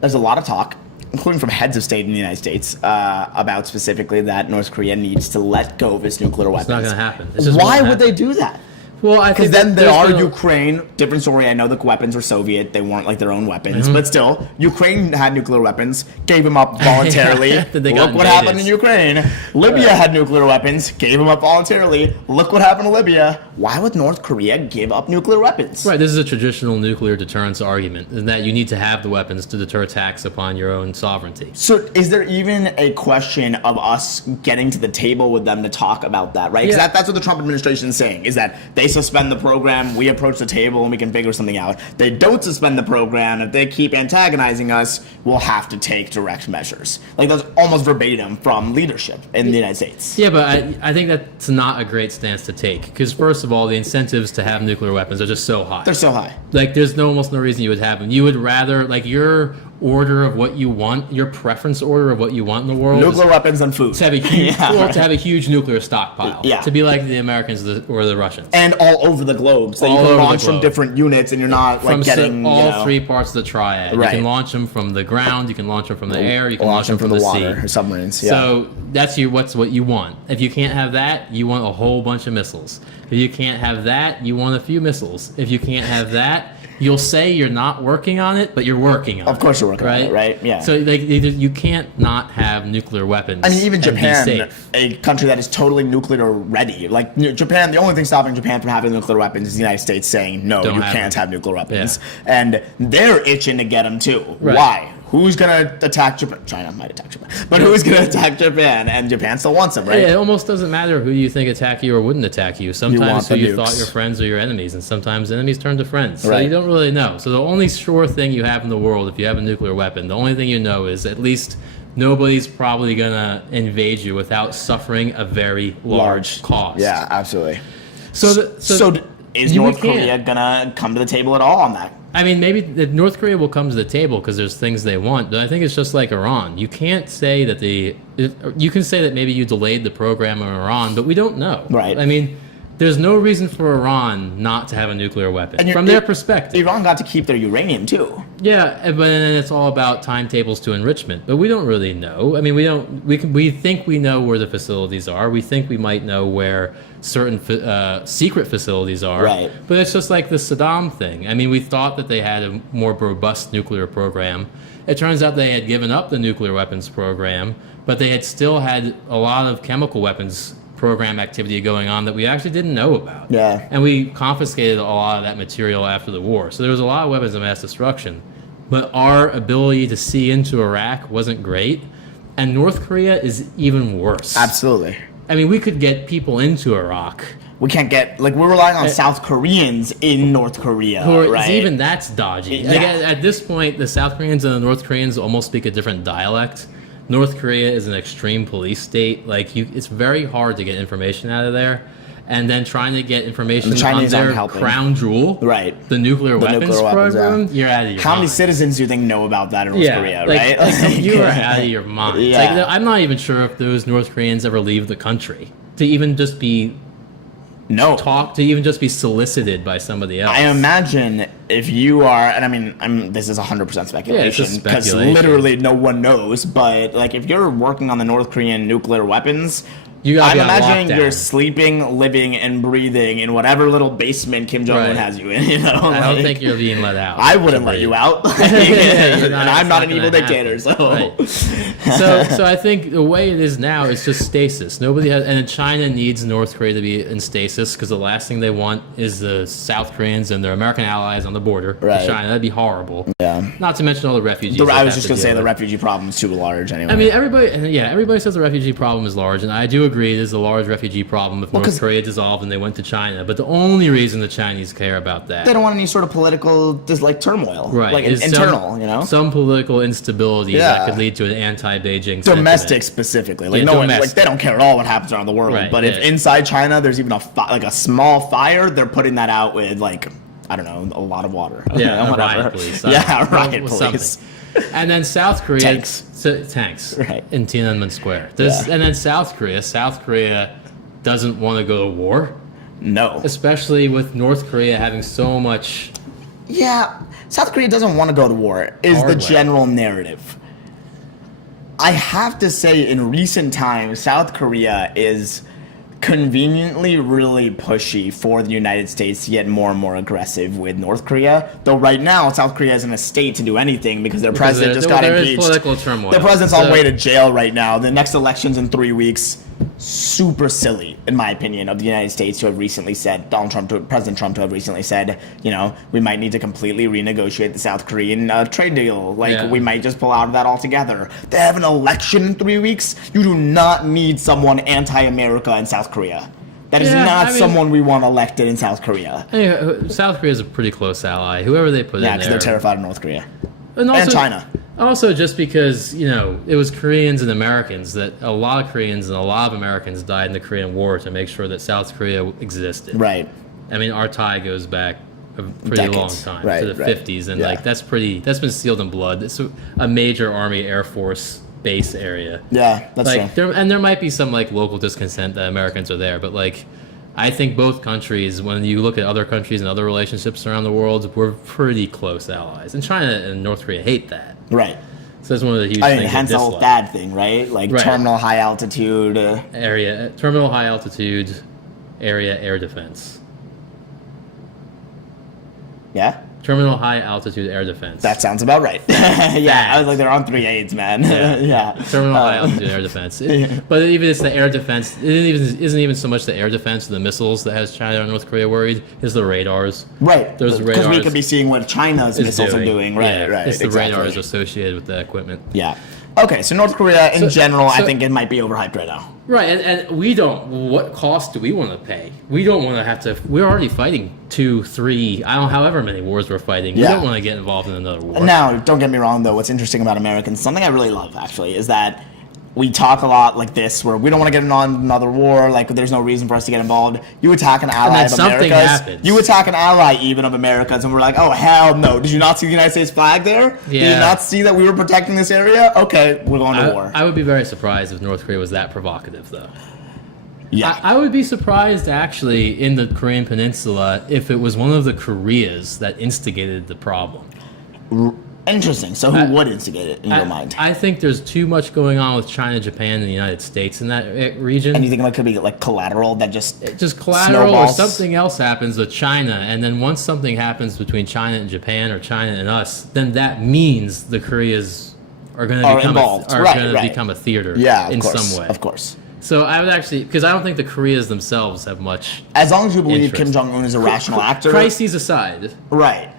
there's a lot of talk, including from heads of state in the United States, about specifically that North Korea needs to let go of its nuclear weapons. It's not going to happen. Why would they do that? Well, I think then there are Ukraine, different story. I know the weapons were Soviet; they weren't their own weapons, but still, Ukraine had nuclear weapons, gave them up voluntarily. Look what happened in Ukraine. Libya had nuclear weapons, gave them up voluntarily. Look what happened to Libya. Why would North Korea give up nuclear weapons? Right. This is a traditional nuclear deterrence argument, in that you need to have the weapons to deter attacks upon your own sovereignty. So, is there even a question of us getting to the table with them to talk about that? Right? Because that's what the Trump administration is saying: is that they suspend the program, we approach the table, and we can figure something out. They don't suspend the program. If they keep antagonizing us, we'll have to take direct measures. That's almost verbatim from leadership in the United States. Yeah, but I think that's not a great stance to take, because first of all, the incentives to have nuclear weapons are just so high. They're so high. There's almost no reason you would have them. You would rather, your order of what you want, your preference order of what you want in the world, nuclear weapons and food, to have a huge, to have a huge nuclear stockpile, to be like the Americans or the Russians, and all over the globe, so you can launch from different units, and you're not getting all three parts of the triad. Right. You can launch them from the ground, you can launch them from the air, you can launch them from the water sea, or submarines. Yeah. So that's what you want. If you can't have that, you want a whole bunch of missiles. If you can't have that, you want a few missiles. If you can't have that, you'll say you're not working on it, but you're working on it. Of course you're working on it, right? Yeah. So you can't not have nuclear weapons. I mean, even Japan, a country that is totally nuclear ready. Japan, the only thing stopping Japan from having nuclear weapons is the United States saying, no, you can't have nuclear weapons. Yeah. And they're itching to get them too. Right. Why? Who's going to attack Japan? China might attack Japan. But who's going to attack Japan? And Japan still wants them, right? Yeah, it almost doesn't matter who you think attack you or wouldn't attack you. Sometimes who you thought your friends are your enemies, and sometimes enemies turn to friends. So you don't really know. So the only sure thing you have in the world, if you have a nuclear weapon, the only thing you know is at least nobody's probably going to invade you without suffering a very large cost. Yeah, absolutely. So is North Korea gonna come to the table at all on that? I mean, maybe North Korea will come to the table because there's things they want, but I think it's just like Iran. You can't say that you can say that maybe you delayed the program in Iran, but we don't know. Right. I mean, there's no reason for Iran not to have a nuclear weapon from their perspective. Iran got to keep their uranium too. Yeah, but then it's all about timetables to enrichment. But we don't really know. I mean, we think we know where the facilities are. We think we might know where certain secret facilities are. Right. But it's just like the Saddam thing. I mean, we thought that they had a more robust nuclear program. It turns out they had given up the nuclear weapons program, but they had still had a lot of chemical weapons program activity going on that we actually didn't know about. Yeah. And we confiscated a lot of that material after the war. So there was a lot of weapons of mass destruction. But our ability to see into Iraq wasn't great. And North Korea is even worse. Absolutely. I mean, we could get people into Iraq. We can't get, like, we're relying on South Koreans in North Korea, right? Even that's dodgy. Yeah. Like, at this point, the South Koreans and the North Koreans almost speak a different dialect. North Korea is an extreme police state. Like, it's very hard to get information out of there. And then trying to get information on their crown jewel, right? The nuclear weapons program, you're out of your mind. How many citizens do you think know about that in North Korea, right? Like, you are out of your mind. Yeah. Like, I'm not even sure if those North Koreans ever leave the country to even just be to even just be solicited by somebody else. I imagine if you are, and I mean, this is 100% speculation because literally no one knows. But like, if you're working on the North Korean nuclear weapons, I'm imagining you're sleeping, living, and breathing in whatever little basement Kim Jong-un has you in. You know, I don't think you're being let out. I wouldn't let you out, and I'm not an evil dictator. So I think the way it is now is just stasis. Nobody has, and China needs North Korea to be in stasis because the last thing they want is the South Koreans and their American allies on the border with China. That'd be horrible. Yeah. Not to mention all the refugees. I was just gonna say the refugee problem is too large anyway. I mean, everybody says the refugee problem is large, and I do agree there's a large refugee problem if North Korea dissolved and they went to China. But the only reason the Chinese care about that, they don't want any sort of political turmoil, right? Like internal, some political instability that could lead to an anti-Beijing domestic specifically. Like no one, like they don't care at all what happens around the world. Right, but if inside China there's even a small fire, they're putting that out with I don't know, a lot a riot police. Riot police. And then South Korea, tanks, right, in Tiananmen Square. And then South Korea doesn't want to go to war. No, especially with North Korea having so much. Yeah, South Korea doesn't want to go to war. Is the general narrative. I have to say, in recent times, South Korea is conveniently really pushy for the United States to get more and more aggressive with North Korea. Though right now, South Korea isn't a state to do anything because their president just got impeached. Political turmoil. The president's on way to jail right now. The next election's in 3 weeks. Super silly, in my opinion, of the United States to have recently said, President Trump to have recently said, we might need to completely renegotiate the South Korean trade deal. We might just pull out of that altogether. They have an election in 3 weeks. You do not need someone anti-America in South Korea. That is not someone we want elected in South Korea. South Korea is a pretty close ally. Whoever they put in there. Yeah, because they're terrified of North Korea. And China. Also, just because, it was Koreans and Americans that a lot of Koreans and a lot of Americans died in the Korean War to make sure that South Korea existed. Right. I mean, our tie goes back a pretty long time to the 50s, and that's been sealed in blood. It's a major Army Air Force base area. Yeah, that's true. There might be some local discontent that Americans are there, but I think both countries, when you look at other countries and other relationships around the world, we're pretty close allies. And China and North Korea hate that. Right. So that's one of the huge things. Hence the whole THAAD thing, right? Terminal high altitude terminal high altitude area air defense. Yeah? Terminal high altitude air defense. That sounds about right. Yeah, I was like, they're on 3 aids, man. Yeah. Terminal high altitude air defense. But even it's the air defense. It isn't even so much the air defense of the missiles that has China and North Korea worried. It's the radars. Right. There's radars. Because we could be seeing what China's missiles are doing. Right, right. It's the radars associated with the equipment. Yeah. Okay, so North Korea in general, I think it might be overhyped right now. Right, and we don't. What cost do we want to pay? We don't want to have to. We're already fighting 2, 3. I don't know, however many wars we're fighting. We don't want to get involved in another war. Now, don't get me wrong though. What's interesting about Americans, something I really love actually, is that we talk a lot like this, where we don't want to get in on another war. Like, there's no reason for us to get involved. You attack an ally of something America's. happens. You attack an ally even of America's, and we're like, oh hell no! Did you not see the United States flag there? Yeah. Did you not see that we were protecting this area? Okay, we're going to war. I would be very surprised if North Korea was that provocative, though. Yeah, I would be surprised, actually, in the Korean Peninsula if it was one of the Koreas that instigated the problem. Interesting. So who would instigate it in your mind? I think there's too much going on with China, Japan, and the United States in that region. And you think it could be like collateral that just collateral snowballs? or something else happens with China, and then once something happens between China and Japan or China and us, then that means the Koreas are going to become a theater in some way. Of course. So I would actually, because I don't think the Koreas themselves have much. As long as you believe interest. Kim Jong-un is a rational actor. Crises aside. Right.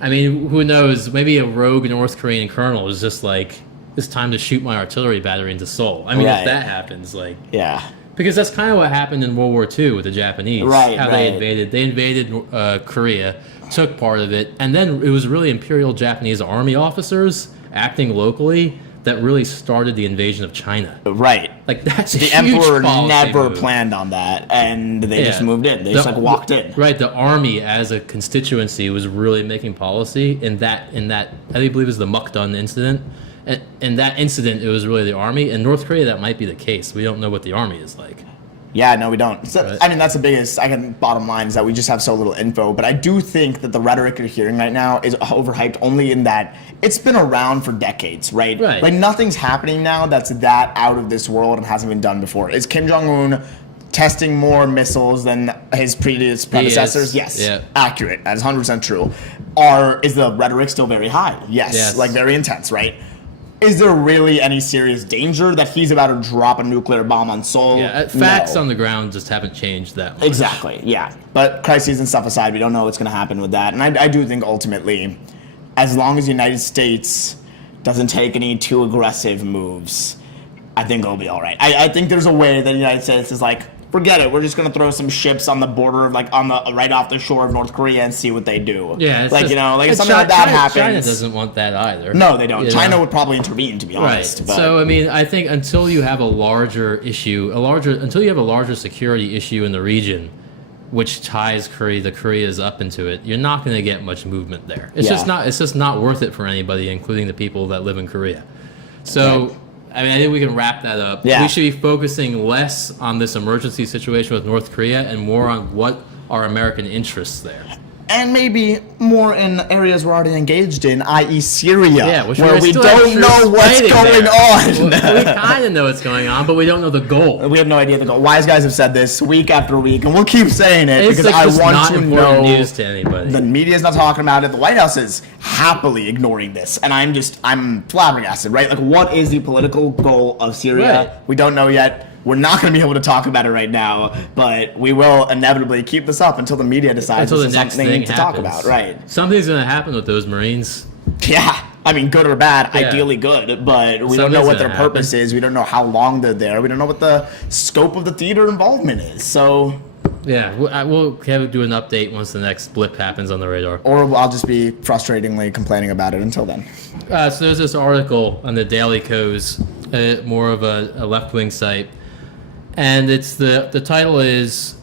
I mean, who knows? Maybe a rogue North Korean colonel is just like, it's time to shoot my artillery battery into Seoul. I mean, if that happens, like, yeah, because that's kind of what happened in World War II with the Japanese. Right, how they invaded Korea, took part of it, and then it was really Imperial Japanese Army officers acting locally that really started the invasion of China. Right. Like, that's a the huge emperor policy never move. planned on that, and they just moved in. They just like walked in. Right. The army as a constituency was really making policy in that I believe it was the Mukdun incident. And in that incident, it was really the army. In North Korea, that might be the case. We don't know what the army is like. Yeah, no, we don't. So, I mean, that's the biggest, bottom line is that we just have so little info. But I do think that the rhetoric you're hearing right now is overhyped only in that it's been around for decades, right? Like, nothing's happening now that's that out of this world and hasn't been done before. Is Kim Jong-un testing more missiles than his previous predecessors? Yes. Yeah. Accurate. That's 100% true. Is the rhetoric still very high? Yes. Like, very intense, right? Is there really any serious danger that he's about to drop a nuclear bomb on Seoul? Yeah, facts on the ground just haven't changed that much. Exactly, yeah. But crises and stuff aside, we don't know what's going to happen with that. And I do think ultimately, as long as the United States doesn't take any too aggressive moves, I think it'll be all right. I think there's a way that the United States is like, forget it. We're just going to throw some ships on the border, like right off the shore of North Korea and see what they do. Yeah. If something like that happens. China doesn't want that either. No, they don't. China would probably intervene, to be honest. Right. But. So, I mean, I think until you have a larger security issue in the region, which ties the Koreas up into it, you're not going to get much movement there. It's just not worth it for anybody, including the people that live in Korea. So. Right. I mean, I think we can wrap that up. Yeah. We should be focusing less on this emergency situation with North Korea and more on what are American interests there. And maybe more in areas we're already engaged in, i.e. Syria, where we don't know what's going on. We kind of know what's going on, but we don't know the goal. We have no idea the goal. Wise guys have said this week after week, and we'll keep saying it because I want to know. News to anybody. The media's not talking about it. The White House is happily ignoring this, and I'm flabbergasted, right? Like, what is the political goal of Syria? Right. We don't know yet. We're not going to be able to talk about it right now, but we will inevitably keep this up until the media decides there's something to talk about. Right. Something's going to happen with those Marines. Yeah. I mean, good or bad, ideally good, but we don't know what their purpose is. We don't know how long they're there. We don't know what the scope of the theater involvement is. So... Yeah, we'll do an update once the next blip happens on the radar. Or I'll just be frustratingly complaining about it until then. So there's this article on the Daily Kos, more of a left-wing site, and it's the title is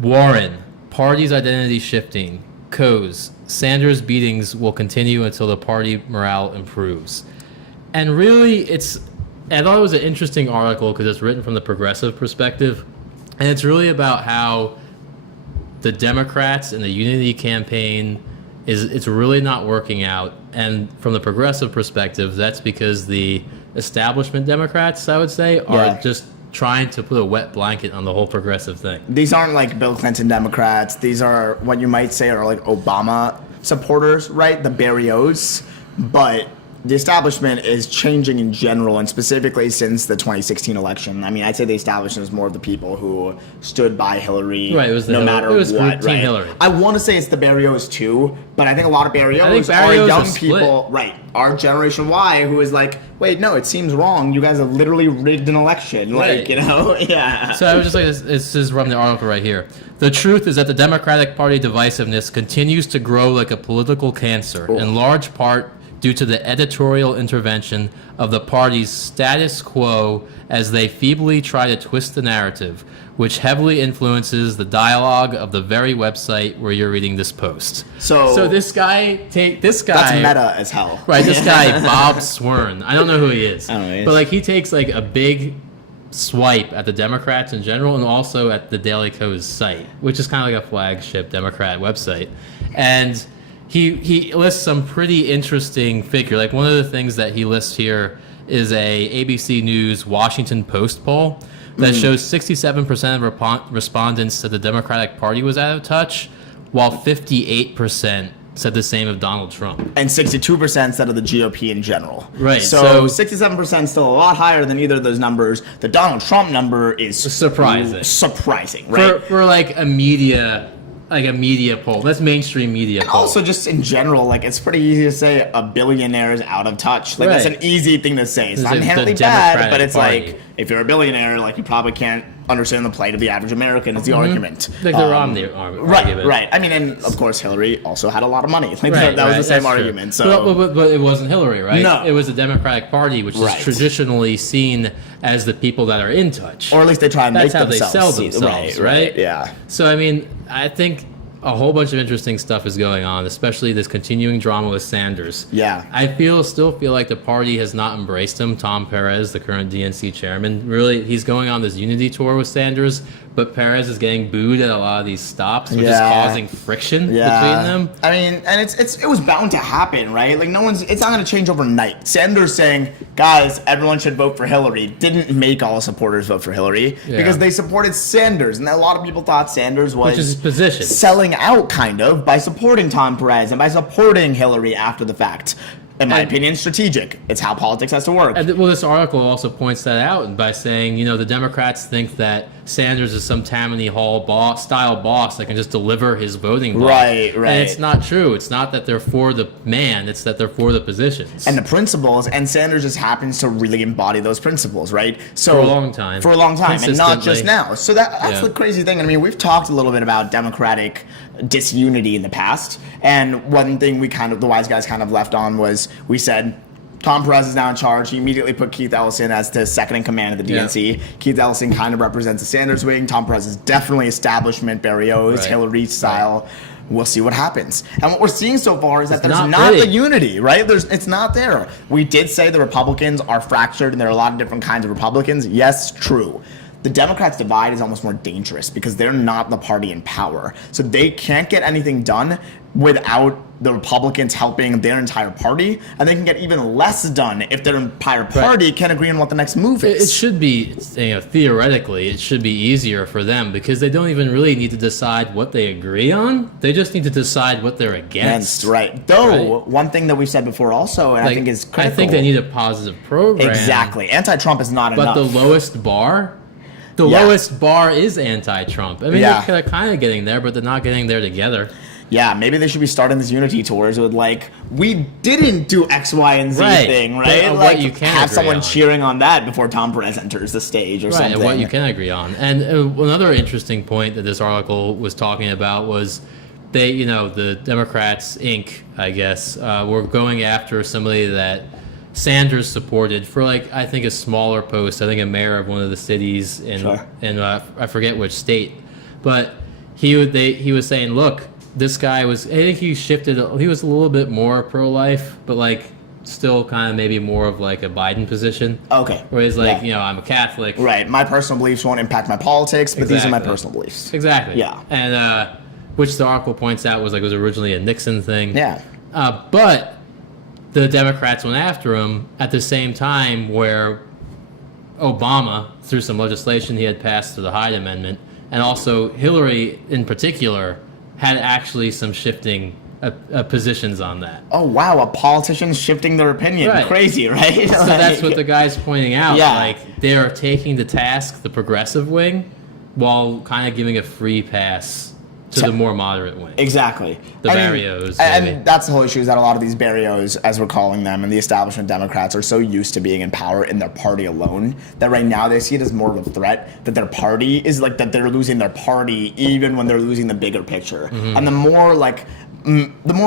Warren, Party's Identity Shifting, Kos, Sanders' beatings will continue until the party morale improves. And really, I thought it was an interesting article because it's written from the progressive perspective. And it's really about how the Democrats and the Unity campaign it's really not working out. And from the progressive perspective, that's because the establishment Democrats, I would say, are just trying to put a wet blanket on the whole progressive thing. These aren't like Bill Clinton Democrats. These are what you might say are like Obama supporters, right? The Barrios. But the establishment is changing in general, and specifically since the 2016 election. I mean, I'd say the establishment is more of the people who stood by Hillary, Right, it was no matter it was what. Team Right? Hillary. I want to say it's the Barrios too, but I think a lot of Barrios are Barrios young are split. people, right? Our Generation Y, who is like, wait, no, it seems wrong. You guys have literally rigged an election, Right. like, you know, yeah. So I was just like, it's just from the article right here. The truth is that the Democratic Party divisiveness continues to grow like a political cancer, in large part due to the editorial intervention of the party's status quo as they feebly try to twist the narrative, which heavily influences the dialogue of the very website where you're reading this post. So this guy, That's meta as hell. right? This guy, Bob Swern. I don't know who he is, I don't know who he is. but like he takes like a big swipe at the Democrats in general, and also at the Daily Kos site, which is kind of like a flagship Democrat website, and he lists some pretty interesting figure. Like one of the things that he lists here is a ABC News Washington Post poll that shows 67% of respondents said the Democratic Party was out of touch, while 58% said the same of Donald Trump. And 62% said of the GOP in general. Right, So so 67% is still a lot higher than either of those numbers. The Donald Trump number is surprising. Surprising, right? For like a media poll. That's mainstream media And poll. also, just in general, like, it's pretty easy to say a billionaire is out of touch. Like, that's Right. an easy thing to say. It's not The inherently bad, Democratic but it's Party. like, if you're a billionaire, like, you probably can't understand the plight of the average American is the argument. Like the Romney Right, argument. right. I mean, and of course, Hillary also had a lot of money. Like, Right, that was the same that's true. argument. So, But it wasn't Hillary, right? No. It was the Democratic Party, which Right. is traditionally seen as the people that are in touch. or at least they try and That's make how they themselves. sell themselves, right? Yeah. So, I mean, I think a whole bunch of interesting stuff is going on, especially this continuing drama with Sanders. Yeah. I still feel like the party has not embraced him. Tom Perez, the current DNC chairman, really, he's going on this unity tour with Sanders, but Perez is getting booed at a lot of these stops, which is causing friction between them. I mean, and it was bound to happen, right? Like it's not going to change overnight. Sanders saying, guys, everyone should vote for Hillary didn't make all supporters vote for Hillary because they supported Sanders. And a lot of people thought Sanders was Which is his position. selling out kind of by supporting Tom Perez and by supporting Hillary after the fact. In my opinion, strategic. It's how politics has to work. And well, this article also points that out by saying, the Democrats think that Sanders is some Tammany Hall style boss that can just deliver his voting block. Right. And it's not true. It's not that they're for the man. It's that they're for the positions. And the principles, and Sanders just happens to really embody those principles, right? So For a long time. and not just Consistently. now. So that's the crazy thing. I mean, we've talked a little bit about Democratic disunity in the past, and one thing the wise guys kind of left on was we said Tom Perez is now in charge. He immediately put Keith Ellison as the second in command of the DNC. Keith Ellison kind of represents the Sanders wing. Tom Perez is definitely establishment, Barrios, Hillary style. We'll see what happens. And what we're seeing so far is that there's not the unity, right? It's not there. We did say the Republicans are fractured and there are a lot of different kinds of Republicans. Yes, true. The Democrats' divide is almost more dangerous because they're not the party in power. So they can't get anything done without the Republicans helping their entire party, and they can get even less done if their entire party can't agree on what the next move is. It should be, theoretically, it should be easier for them because they don't even really need to decide what they agree on. They just need to decide what they're against. Right. Though, one thing that we've said before also, and I think is critical. I think they need a positive program. Exactly. Anti-Trump is not enough. But the lowest bar? Lowest bar is anti-Trump. I mean, they're kind of getting there, but they're not getting there together. Yeah, maybe they should be starting these unity tours with we didn't do X, Y, and Z thing, right? What you can have someone on. cheering on that before Tom Perez enters the stage or something. Right, and what you can agree on. And another interesting point that this article was talking about was the Democrats, Inc., I guess, were going after somebody that Sanders supported for I think a smaller post. I think a mayor of one of the cities in I forget which state, but he was saying, look, this guy was, I think he shifted, he was a little bit more pro-life, but still kind of maybe more of a Biden position. Okay. Where he's I'm a Catholic. Right. My personal beliefs won't impact my politics, but these are my personal beliefs. Exactly. Yeah. And which the article points out was was originally a Nixon thing. Yeah. But the Democrats went after him at the same time where Obama, through some legislation he had passed through the Hyde Amendment, and also Hillary in particular, had actually some shifting positions on that. Oh wow, a politician shifting their opinion. Right. Crazy, right? So that's what the guy's pointing out. Yeah. Like, they are taking to task the progressive wing while kind of giving a free pass to the more moderate wing. Exactly. The barrios. And that's the whole issue, is that a lot of these barrios, as we're calling them, and the establishment Democrats are so used to being in power in their party alone that right now they see it as more of a threat, that their party is like, that they're losing their party even when they're losing the bigger picture. And the more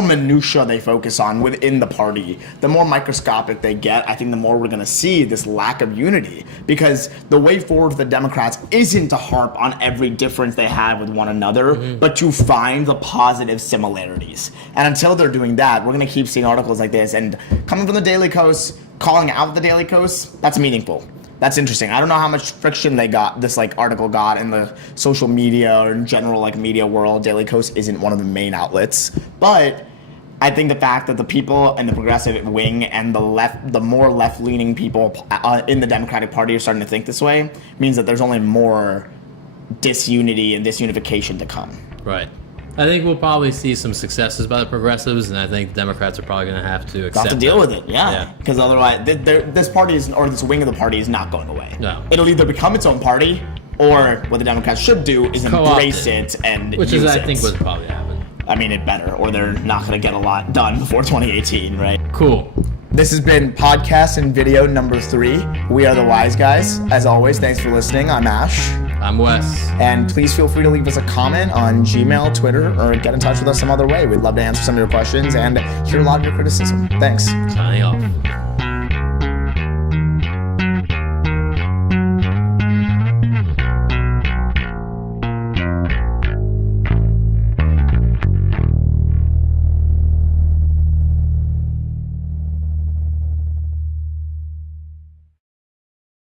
minutia they focus on within the party, the more microscopic they get, I think the more we're going to see this lack of unity. Because the way forward for the Democrats isn't to harp on every difference they have with one another, but to find the positive similarities. And until they're doing that, we're going to keep seeing articles like this. And coming from the Daily Kos, calling out the Daily Kos, that's meaningful. That's interesting. I don't know how much friction this article got in the social media or in general media world. Daily Kos isn't one of the main outlets, but I think the fact that the people in the progressive wing and the more left-leaning people in the Democratic Party are starting to think this way means that there's only more disunity and disunification to come. Right. I think we'll probably see some successes by the progressives, and I think the Democrats are probably going to have to accept Have to deal with it, yeah. Because otherwise, this party this wing of the party is not going away. No. It'll either become its own party, or what the Democrats should do is embrace it and which use is, I it. think, what's probably happen. I mean, it better, or they're not going to get a lot done before 2018, right? Cool. This has been podcast and video number 3. We are the Wise Guys. As always, thanks for listening. I'm Ash. I'm Wes. And please feel free to leave us a comment on Gmail, Twitter, or get in touch with us some other way. We'd love to answer some of your questions and hear a lot of your criticism. Thanks. Signing off.